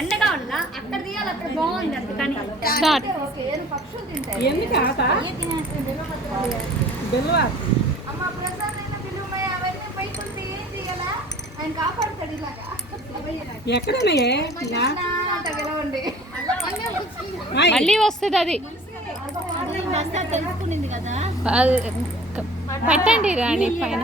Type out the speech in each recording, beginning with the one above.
ఎండగా ఉందా అక్కడ తీయాలి, అక్కడ బాగుంది అందుకని. స్టార్ట్. పక్షులు తింటాయి. ఎందుకు ఆట అమ్మ ప్రసాద్ అయినా పిలువమయ్య, అవన్నీ పైకి ఏం తీయాలా, ఆయన కాపాడుతాడు ఇలాగా. ఎక్కడున్నాయే గెలవండి మళ్ళీ వస్తుంది అది. తెలుసుకునింది కదా. అది పెట్టండి రాణి పైన.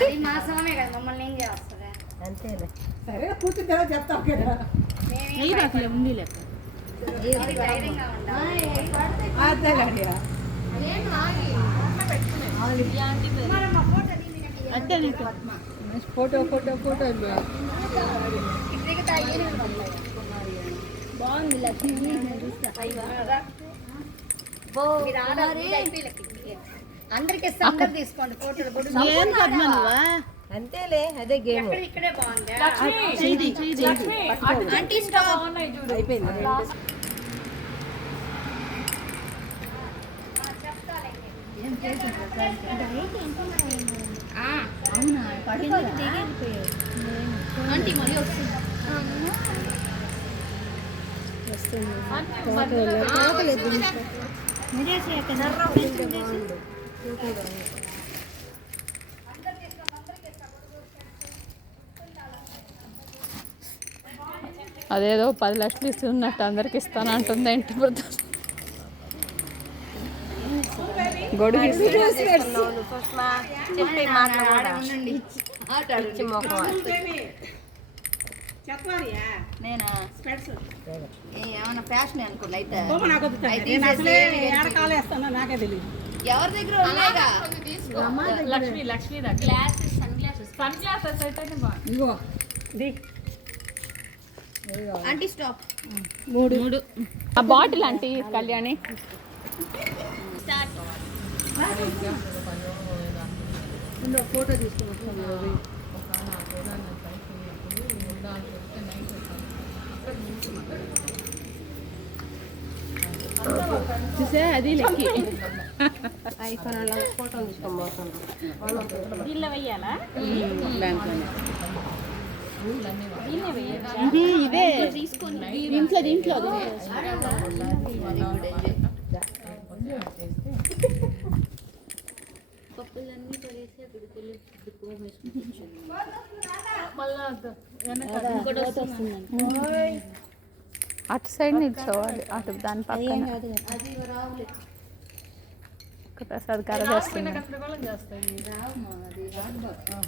అది మా స్వామి కదా, మమ్మల్ని ఏం చేస్తుంది. అంతేలే. సరే కూర్చుంటే చెప్తావు కదా. ఉంది లెక్క. ధైర్యంగా ఉండాలి. ఫోటో ఫోటో ఫోటో బాగుంది లక్ష్మి. అందరికి అందరు తీసుకోండి ఫోటోలు కూడా. అంతేలే, అదే గేమ్ ఇక్కడే బాగుంది. అయిపోయింది. అదేదో 10 లక్షలు ఇస్తున్నట్టు అందరికి ఇస్తానంటుంది ఏంటి గొడుగు నేనా ఏమన్నా ఫ్యాషన్ అనుకోలే అయితే. నాకే తెలియదు. ఎవరి దగ్గర ఉన్నాయిగా. లక్ష్మి గ్లాసెస్ సన్ గ్లాసెస్ అయితే ఇగో ఆంటీ స్టాప్. మూడు ఆ బాటిల్ ఆంటీ కళ్యాణి. ఫోటో తీసుకుని చూసే అది లెక్కి. ఐఫోన్ ఫోటో తీసుకొని పోతాను. దీనిలో వెయ్యాలా? ఇదే దీంట్లో పప్పులన్నీ పడేసి అటు సైడ్ నిల్చోవాలి, అటు దాని పక్కన ప్రసాద్ గారు చేస్తుంది.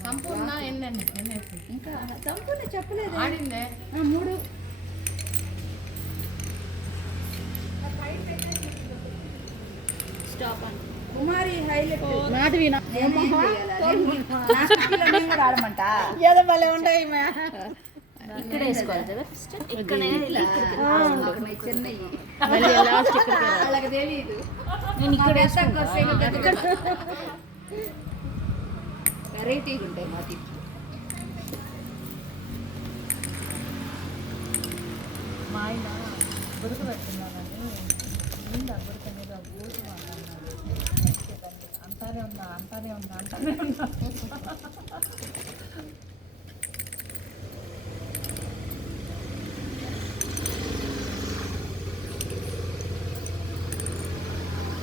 సంపూర్ణ ఇంకా సంపూర్ణ చెప్పలేదు. మూడు స్టాప్ అని కుమారి హైలైట్ మాధవి ఆడమంట ఇక్కడ వేసుకోవాలి కదా. చెన్నై వాళ్ళకి తెలియదు. నేను ఇక్కడ వెరైటీగా ఉంటాయి మా తిట్లు. మా ఆయన బుడక పెట్టుకున్నానని బుడక మీద బూటు అంటానే ఉన్నా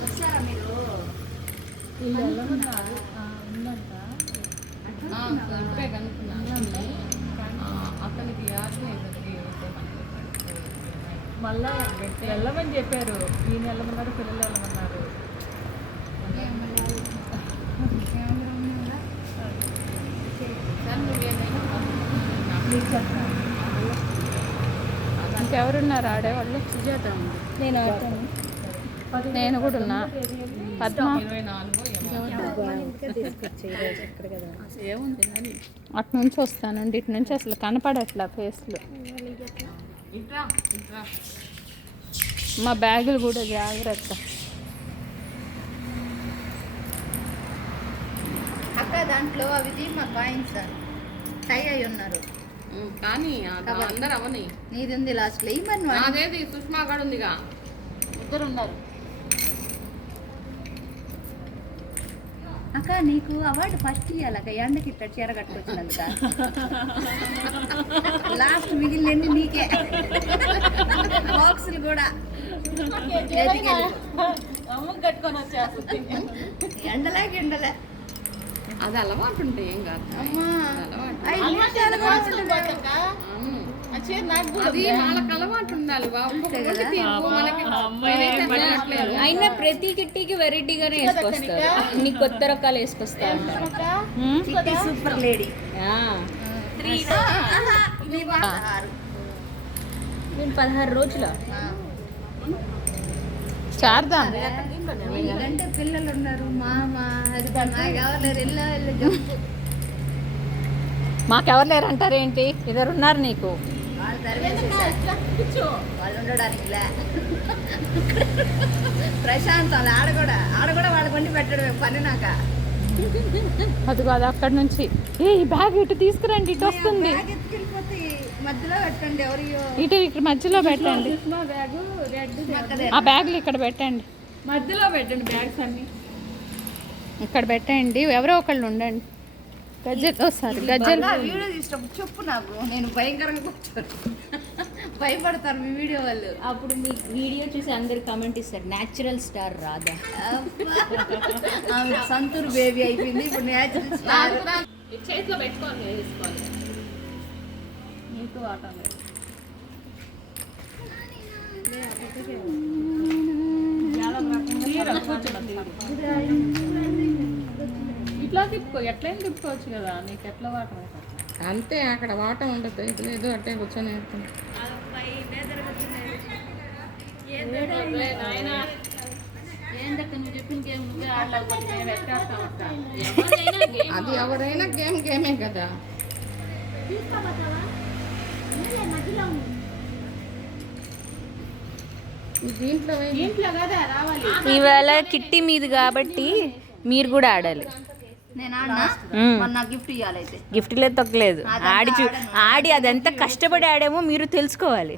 వచ్చారా మీరు? వీళ్ళు వెళ్ళమన్నారు. ఉందంట ఇప్పుడే కనుక్కున్నాను. అతనికి మళ్ళా వెళ్ళమని చెప్పారు. ఈయన వెళ్ళమన్నారు, పిల్లలు వెళ్ళమన్నారు. ఇంకెవరున్నారు ఆడేవాళ్ళు? సుజాత నేను కూడా ఉన్నా. పద్మ అటు నుంచి వస్తానండి, ఇటు నుంచి అసలు కనపడట్లా ఫేస్లు. మా బ్యాగులు కూడా జాగ్రత్త. అక్క దాంట్లో అవి మా కాయిన్స్ టై అయి ఉన్నారు కానీ అందరు అవని. నీది ఉంది లాస్ట్ లో. అదేది సుష్మా గడు ఉందిగా, ఇద్దరు ఉన్నారు. అక్క నీకు అవార్డు ఫస్ట్ ఇవ్వాలక్క ఎండకి ఇక్కడ చీర కట్టుకొచ్చినందుక లాస్ట్ మిగిలినండి నీకే బాక్సులు కూడా కట్టుకొని వచ్చేస్తుంది ఎండలే అది అలవాటు ఉంటే ఏం కాదు అమ్మా అలవాటు 5 నిమిషాలు కూడా ఉంటుంది. అది వాళ్ళకి అలవాటు ఉండాలి అయినా ప్రతి కిట్టీకి వెరైటీగానే వేసుకొస్తారు అన్ని కొత్త రకాలు వేసుకొస్తా ఉంటారు చిట్టి సూపర్ లేడీ నేను 16 రోజుల చార్దాం ఎందుకంటే పిల్లలు ఉన్నారు మామ హస్బెండ్ నాకు ఎవరు ఇల్లు మాకెవరు లేరు అంటారేంటి ఇద్దరు ఉన్నారు నీకు వాళ్ళు తరివేసేసారు. వాళ్ళు ఉండడానికి లే ప్రశాంతం ఆడ కూడా వాళ్ళ కొండి పెట్టడమే పని నాక అదిగో అది అక్కడి నుంచి ఈ బ్యాగ్ ఇటు తీసుకురండి ఇటు వస్తుంది బ్యాగ్ ఎత్తుకెళ్ళిపోతే మధ్యలో పెట్టండి ఎవరియో ఇటు ఇక్కడ మధ్యలో పెట్టండి బ్యాగు రెడ్ ఆ బ్యాగులు ఇక్కడ పెట్టండి మధ్యలో పెట్టండి బ్యాగ్స్ అన్ని ఇక్కడ పెట్టండి ఎవరో ఒకళ్ళు ఉండండి గజ్జలు సారీ గజ్జలు వీడియో తీసినప్పుడు చెప్పు నాకు నేను భయంకరంగా కూర్చోను భయపడతారు మీ వీడియో వాళ్ళు అప్పుడు మీ వీడియో చూసి అందరు కామెంట్ ఇస్తారు న్యాచురల్ స్టార్ రాదా ఆమె సంతూర్ బేబీ అయిపోయింది ఇప్పుడు నేచురల్ స్టార్ చేతిలో పెట్టుకోవాలి వేసుకోవాలి నీకు ఆట లేదు ఇట్లా తిప్పుకో ఎట్లయినా తిప్పుకోవచ్చు కదా నీకు ఎట్లా వాటం అంతే అక్కడ వాటం ఉండదు ఇది లేదు అంటే కూర్చొని వేస్తుంది. అది ఎవరైనా గేమే కదా దీంట్లో ఇవాళ కిట్టి మీది కాబట్టి మీరు కూడా ఆడాలి నేను ఆడినా మొన్న గిఫ్ట్ ఇవ్వాలైతే గిఫ్ట్ లేదు తొక్కలేదు ఆడి అదంతా కష్టపడి ఆడేమో మీరు తెలుసుకోవాలి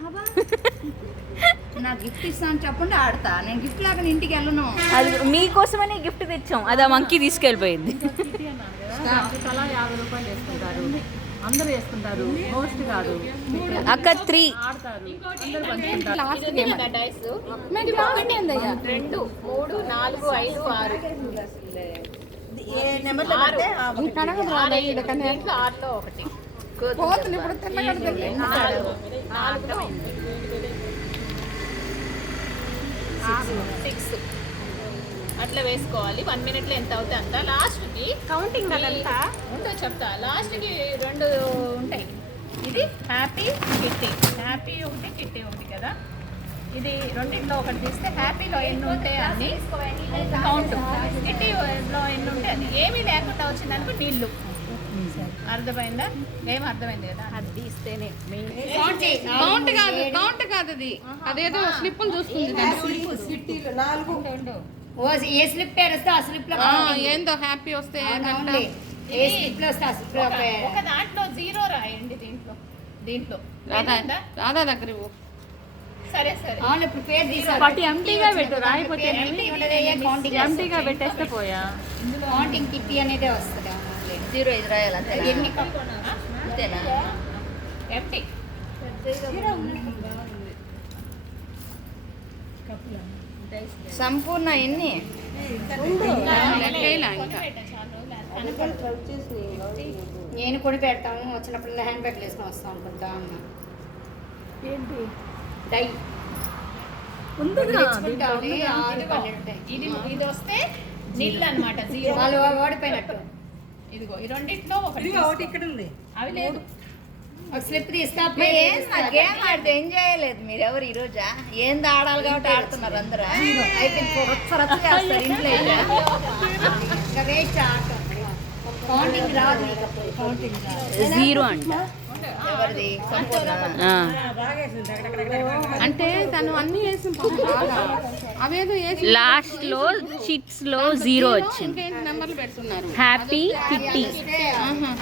నాకు గిఫ్ట్ ఇస్తాను చెప్పండి ఆడతా నేను గిఫ్ట్ లాగా ఇంటికి వెళ్ళను అది మీకోసమనే గిఫ్ట్ తెచ్చాం అది ఆ మంకీ తీసుకెళ్ళిపోయింది తలా 50 రూపాయలు వేసుకుంటారు అందరూ వేసుకుంటారు మోస్ట్ కాదు అక్క 3 ఆడతారు అందరూ పంచుకుంటారు లాస్ట్ గేమ్ 2 3 4 5 6 నెంబర్లో పెడితే ఆరులో ఒకటి పోతుంది ఇప్పుడు తిన్నగడుతుంది సిక్స్ అట్లా వేసుకోవాలి 1 మినిట్లో ఎంత అవుతాయి అంత లాస్ట్కి కౌంటింగ్ అదంతా ఉంటుంది చెప్తా లాస్ట్కి 2 ఉంటాయి ఇది హ్యాపీ కిట్టి హ్యాపీ ఒకటి కిట్టి ఒకటి కదా ఇది రెండింటిలో ఒకటి తీస్తే హ్యాపీలో ఎన్ని ఉంటాయి అన్ని కౌంట్ కిట్టీలో ఎన్ని ఉంటాయి అది ఏమీ లేకుండా వచ్చిందనుకో నీళ్ళు అర్థమైందా ఏం అర్థమైంది కదా అది తీస్తేనే కౌంట్ కాదు అది అదేదో స్లిప్పులు చూస్తుంది ఏ స్లిప్ పేరు వస్తే ఆ స్లిప్ లో ఏందో హ్యాపీ వస్తే ఏ స్లిప్ లో వస్తే ఆ స్లిప్ లో ఒక దాంట్లో 0 రాయండి దీంట్లో రాధా దగ్గర ఇవ్వు. సరే అవును ఇప్పుడు పేరు తీసుకో పట్టి ఎంటీగా పెట్టు రాయిపోతే ఎంటీగా పెట్టేస్తే పోయా కౌంటింగ్ కిట్టి అనేది వస్తుంది 0 ఇది రాయాలి అంతే ఎన్ని అంతేనా ఎంటీ సంపూర్ణ ఎన్ని లెక్కేలా ఇంకా నేను కూడా పెడతాము వచ్చినప్పుడు హ్యాండ్ బ్యాగ్ వేసుకొని వస్తాం అనుకుంటా అన్నా ఏంటి డై ఇది వస్తే నీళ్ళు అనమాట 0 వాళ్ళు ఓడిపోయినట్టు ఇదిగో ఈ రెండిట్లో ఒకటి ఇక్కడ ఉంది అవి లేదు ఒక స్లిప్ తీస్తా గేమ్ ఆడితే ఎంజాయ్ లేదు మీరు ఎవరు ఈ రోజా ఏంది ఆడాలి కాబట్టి ఆడుతున్నారు అందరూ అయిపోయింది రచ్చ చేస్తారు ఇంట్లో ఇంకా వేస్ట్ ఆట కౌంటింగ్ రాదు నీకు అప్పుడు కౌంటింగ్ 0 అంట ఎవరిది సంపూర్ణ అంటే తను అన్ని వేసి అవేదో వేసి లాస్ట్ లో చిట్స్ లో 0 వచ్చింది ఇంకేంటి నెంబర్లు పెడుతున్నారు హ్యాపీ కిట్టి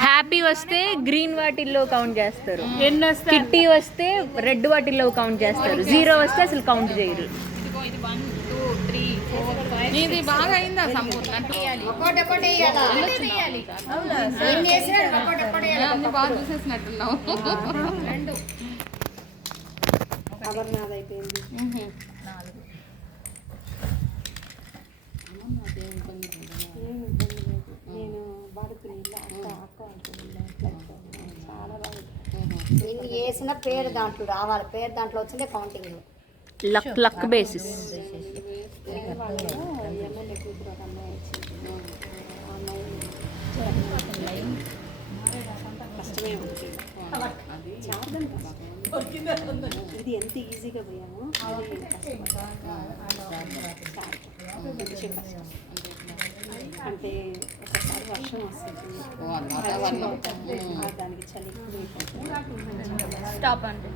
హ్యాపీ వస్తే గ్రీన్ వాటిల్లో కౌంట్ చేస్తారు ఎన్ని వస్తాయి కిట్టి వస్తే రెడ్ వాటిల్లో కౌంట్ చేస్తారు 0 వస్తే అసలు కౌంట్ చేయరు ఇదిగో ఇది 1 2 3 4 నీది బాగా అయిందా సంపూర్ణ ఒక్కొక్కటి వేయాలా ఏం చేసినా ఒక్కొక్కటి అన్ని బాగా చూసేసినట్టున్నావు. ఎన్ని వేసిన పేరు దాంట్లో రావాలి, పేరు దాంట్లో వచ్చిందే కౌంటింగ్. Luck basis. ఇది ఎంత ఈజీగా పోయామో అంటే ఒకసారి వర్షం వస్తుంది, దానికి చలి స్టాప్ అంటే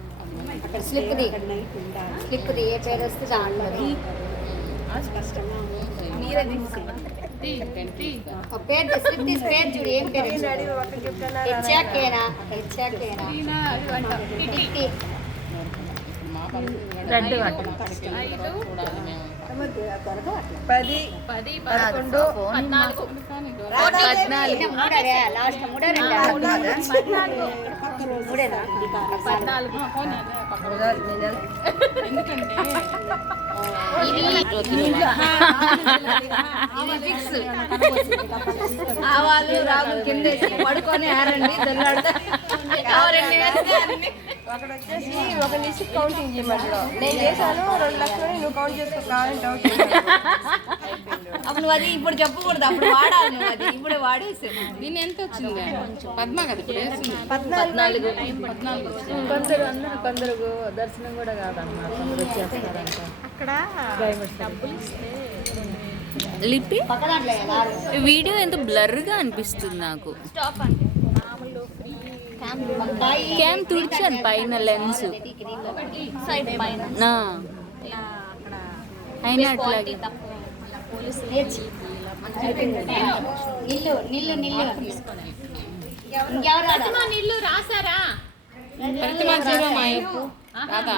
అక్కడ స్లిప్ది నైట్ ఉండాలి. స్లిప్ది ఏ పేరు వస్తే దాంట్లో కష్టంగా పేరు స్లిప్ తీసి పేరు చూడు ఏం పేరు హెచ్చాకేనా హెచ్చాకేనా రెడ్ 10, 11, 14. మూడరే లాస్ట్ మూడే రెండు మూడేనా 14. ఆవాలు రాగు కింద పడుకొని ఆరండి తెల్లాడితే అక్కడ వచ్చేసి ఒక లిస్ట్ కౌంటింగ్ చేయమంటారు. నేను చేశాను 2 లక్షలు, నువ్వు కౌంట్ చేసుకో కావాలంటే అప్పుడు నువ్వు అది ఇప్పుడు చెప్పకూడదు, అప్పుడు వాడాలి నువ్వు అది ఇప్పుడే వాడేసావు. దీని ఎంత వచ్చింది పద్మ కదా ఇప్పుడు వేసింది. 14. కొందరు దర్శనం కూడా కాదన్నమాట, కొందరు వచ్చేస్తారంట. లిపి పక్క దాంట్లో వేయాలా? వీడియో ఎంత బ్లర్గా అనిపిస్తుంది నాకు. క్యామ్ తుడిచాను పైన లెన్స్ అయినా అట్లాగే నిల్లు నిల్లు నిల్లు ఇంకెవరు రాదా? నీళ్ళు రాసారా? ప్రతిమా జీరో మా చెప్పు రాదా?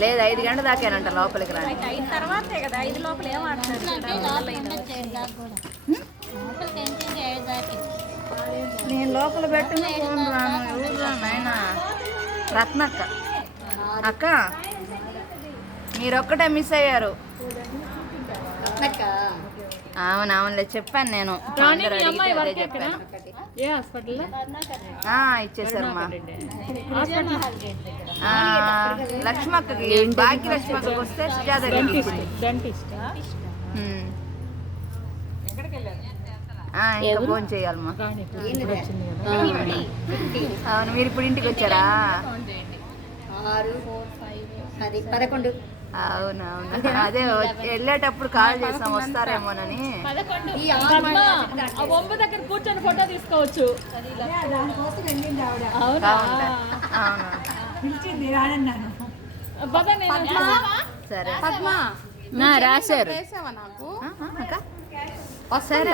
లేదు 5 గంటల దాకేనంట లోపలికి రాని. నేను లోపల పెట్టిన ఫోన్ రాను, ఎవరు రాను ఆయన. రత్నక్క అక్క మీరొక్కటే మిస్ అయ్యారు. అక్క అవునవునులే చెప్పాను నేను. అందరూ అడిగితే అదే చెప్పాను. ఏ హాస్పిటల్? ఇచ్చేసారు మా లక్ష్మక్కకి, భాగ్య లక్ష్మక్కకి వస్తే సుజాత డెంటిస్ట్. ఇంకా ఫోన్ చేయాలమ్మా. అవును మీరు ఇప్పుడు ఇంటికి వచ్చారా? 6 అది 11 అవునవును అదే వెళ్ళేటప్పుడు కాల్ చేసాం వస్తారేమోనని. ఈ 6 దగ్గర కూర్చొని ఫోటో తీసుకోవచ్చు. సరే రాశారు. వేసావా నాకు? సరే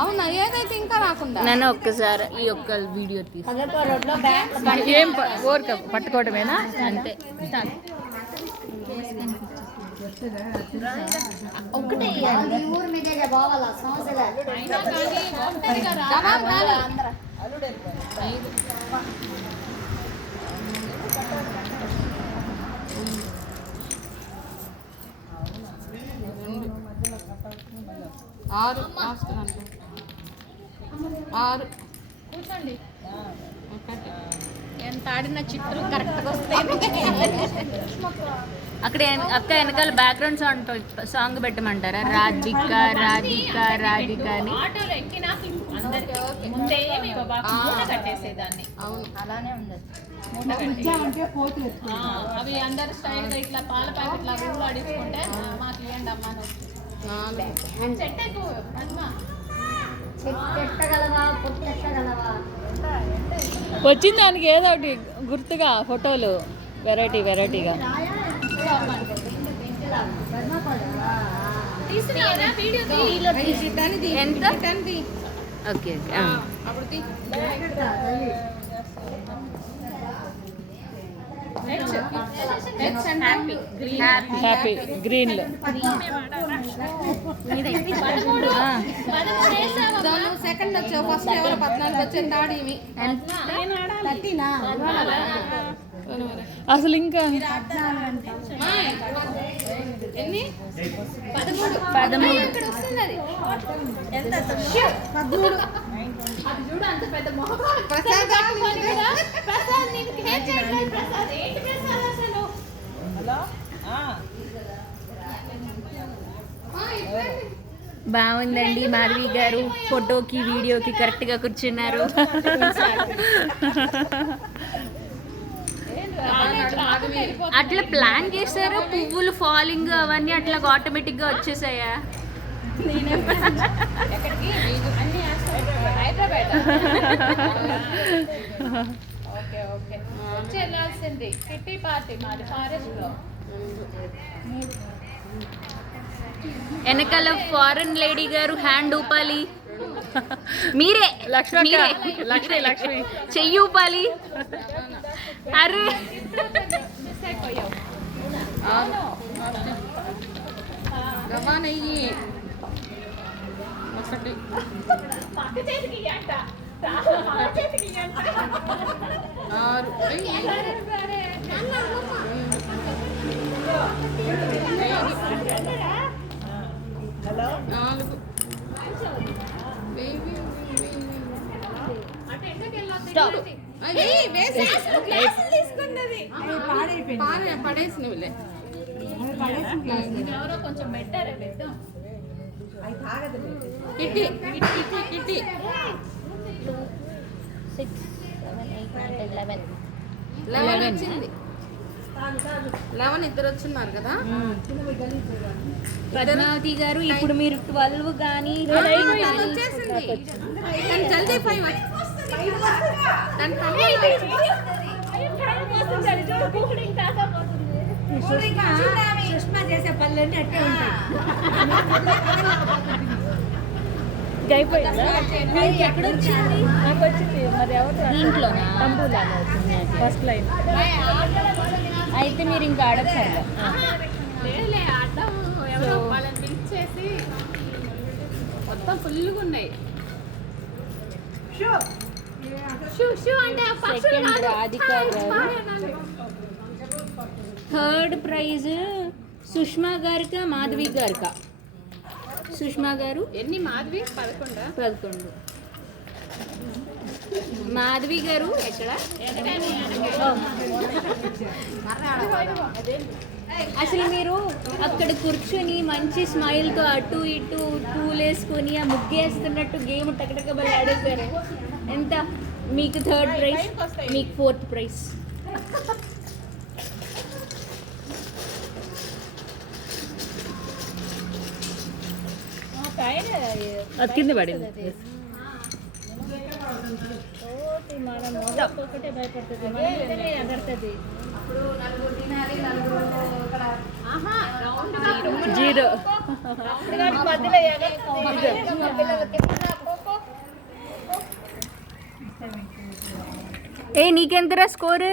అవునా? ఏదైతే ఇంకా రాకుండా నన్ను ఒక్కసారి ఈ ఒక్క వీడియో తీసి రోడ్లో బ్యాంక్ ఏం ఊరిక పట్టుకోవడమేనా? అంతే. ఒక్కటే ఈ ఊరు మీదే పోవాలా సమస్యలే. ఆరు లాస్ట్ దాంట్లో 6 కూర్చోండి. ఒకటి ఎంత ఆడిన చిత్రం కరెక్ట్గా వస్తాయి. అక్కడ అక్క వెనకాల బ్యాక్గ్రౌండ్ సాంగ్ పెట్టమంటారా? రాధిక రాధిక రాధిక అని. ఆటోలో ఎక్కినా అందరికి ముందే మూట కట్టేసేదాన్ని. అవును అలానే ఉండదు. మూట కట్టి అవి అందరు స్టైల్గా ఇట్లా పాల ప్యాకెట్ లా రూల్ ఆడించుకుంటే మాకు ఇవ్వండి అమ్మా చెట్టు ఎక్కువ చెట్టగలవా పొట్టగలవా? వచ్చిన దానికి ఏదో ఒకటి గుర్తుగా ఫోటోలు వెరైటీగా. ఎంత? Okay okay. అప్పుడు హ్యాపీ గ్రీన్లో సెకండ్ వచ్చావు ఫస్ట్ ఎవరు 14 వచ్చింది ఆడివి అసలు ఇంకా ఎన్ని 13 ఇక్కడ వస్తుంది అది ఎంత 13 అది చూడు అంత పెద్ద మొహం. ప్రసాద్ ప్రసాద్ నీకు ఏం చేయట్లేదు ప్రసాద్, ఏంటి ప్రసాద్ అసలు? బాగుందండి మాధవి గారు, ఫోటోకి వీడియోకి కరెక్ట్గా కూర్చున్నారు. అట్లా ప్లాన్ చేశారు, పువ్వులు ఫాలింగ్ అవన్నీ అట్లా ఆటోమేటిక్గా వచ్చేసాయా? ఓకే ఓకే వచ్చి వెళ్ళాల్సింది. కిట్టి పార్టీ మాది ఫారెస్ట్ లో. వెనకాల ఫారెన్ లేడీ గారు హ్యాండ్ ఊపాలి, మీరే లక్ష్మి మీరే. లక్ష్మి చెయ్యి ఊపాలి. అరే మిస్ అయిపోయావు. రవ్వ నెయ్యి ఒకటి పక్క చేతికి ఇయ్యంట, పక్క చేతికి ఇయ్యంట. 6 4 పడేసినవిలే ఎవరో కొంచెం బెటర్ పెద్దాం. కిట్టి కిట్టి కిట్టి 11 వచ్చింది. 11 ఇద్దరు వచ్చిన్నారు కదా. పద్మావతి గారు ఇప్పుడు మీరు 12 కానీ వచ్చేసింది కానీ జల్దీ 5 దాని సుష్మా చేసే పనులన్నీ అట్టే ఉంటాయి. ఇంట్లోనా ఫస్ట్ లైన్ అయితే మీరు ఇంకా ఆడచ్చు. లేదులే అడ్డం ఎవరో వాళ్ళని పిలిచేసి మొత్తం ఫుల్గా ఉన్నాయి. షూ షూ అంటే ఆ పక్షులు సెకండ్ కాదు. రాధిక గారు, థర్డ్ ప్రైజ్ సుష్మా గారికా మాధవి గారికా? సుష్మా గారు ఎన్ని మాధవి 11. 11, మాధవి గారు ఎక్కడ? అసలు మీరు అక్కడ కూర్చొని మంచి స్మైల్తో అటు ఇటు పూలేసుకొని ఆ ముగ్గేస్తున్నట్టు గేమ్ టకటక బలి ఆడేశారు. ఎంత మీకు థర్డ్ ప్రైజ్, మీకు 4th ప్రైజ్. అది కింద పడింది. ఆహా రౌండ్ 0 ఏ నీకెంతరా స్కోర్?